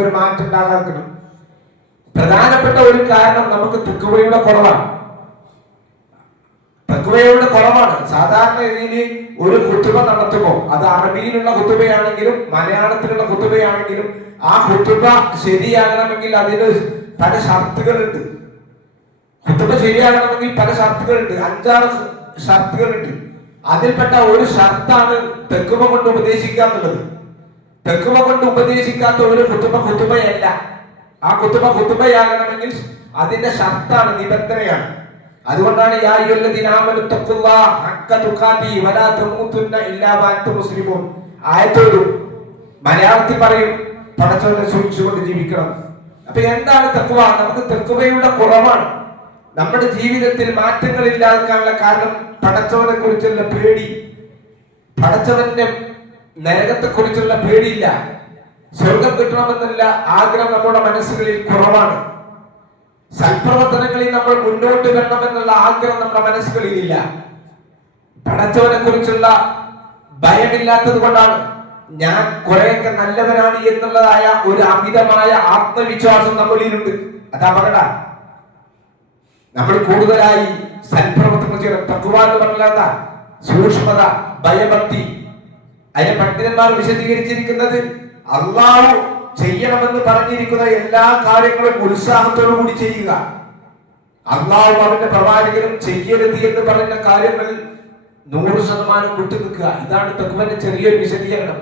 നമുക്കൊരു മാറ്റം ഉണ്ടാകാക്കണം. പ്രധാനപ്പെട്ട ഒരു കാരണം നമുക്ക് തഖ്വയുടെ കുറവാണ്. തഖ്വയുടെ കുറവാണ്. സാധാരണ രീതിയിൽ ഒരു ഖുതുബ നടത്തുമ്പോൾ അത് അറബിയിലുള്ള ഖുതുബയാണെങ്കിലും മലയാളത്തിലുള്ള ഖുതുബയാണെങ്കിലും ആ ഖുതുബ ശരിയാകണമെങ്കിൽ അതിന് പല ഷർത്തുകളുണ്ട്. ഖുതുബ ശരിയാകണമെങ്കിൽ പല ഷർത്തുകളുണ്ട്, 5-6 ഷർത്തുകളുണ്ട്. അതിൽപ്പെട്ട ഒരു ഷർത്താണ് തഖ്വ കൊണ്ട് ഉപദേശിക്കുക എന്നുള്ളത്. തഖ്വ കൊണ്ട് ഉപദേശിക്കാത്ത ഒരു ഖുതുബയല്ല. ആ ഖുതുബയാകണമെങ്കിൽ അതിന്റെ ഷർത്താണ്, നിബന്ധനയാണ്. അതുകൊണ്ടാണ് യാ അയ്യുഹല്ലദീന ആമനു തഖുല്ലാഹ ഹഖ്ക തുഖാതിഹി വലാ തമൂതുന്ന ഇല്ലാ വഅൻതും മുസ്ലിമൂൻ. ആയത്തോട് മലയാളത്തിൽ പറയും പടച്ചവനെ സൂക്ഷിച്ചുകൊണ്ട് ജീവിക്കണം. അപ്പൊ എന്താണ് തഖ്വ? നമുക്ക് തഖ്വയുടെ കുറവാണ്. നമ്മുടെ ജീവിതത്തിൽ മാറ്റങ്ങൾ ഇല്ലാതാക്കാനുള്ള കാരണം പടച്ചവനെ കുറിച്ചുള്ള പേടി, പടച്ചവന്റെ നരകത്തെ കുറിച്ചുള്ള പേടിയില്ല. സ്വർഗം കിട്ടണമെന്നുള്ള ആഗ്രഹം നമ്മുടെ മനസ്സുകളിൽ കുറവാണ്. സൽപ്രവർത്തനങ്ങളിൽ നമ്മൾ മുന്നോട്ട് വരണമെന്നുള്ള ആഗ്രഹം നമ്മുടെ മനസ്സുകളിലില്ല. പടച്ചവനെ കുറിച്ചുള്ള ഭയമില്ലാത്തത് കൊണ്ടാണ് ഞാൻ കുറെയൊക്കെ നല്ലവനാണ് എന്നുള്ളതായ ഒരു അമിതമായ ആത്മവിശ്വാസം നമ്മളിലുണ്ട്. അത് അപകട. നമ്മൾ കൂടുതലായി സൽപ്രവർത്തനം ചെയ്യണം. തഖ്വ എന്ന് പറഞ്ഞാൽ സൂക്ഷ്മത, ഭയഭക്തി. അതിനെ പണ്ഡിതന്മാർ വിശദീകരിച്ചിരിക്കുന്നത് അള്ളാഹു ചെയ്യണമെന്ന് പറഞ്ഞിരിക്കുന്ന എല്ലാ കാര്യങ്ങളും ഉത്സാഹത്തോടു കൂടി ചെയ്യുക. അള്ളാഹു അവന്റെ പ്രവാചകനും ചെയ്യരുത് എന്ന് പറയുന്ന കാര്യങ്ങൾ 100% വിട്ടുനിൽക്കുക. ഇതാണ് തഖ്വന്റെ ചെറിയൊരു വിശദീകരണം.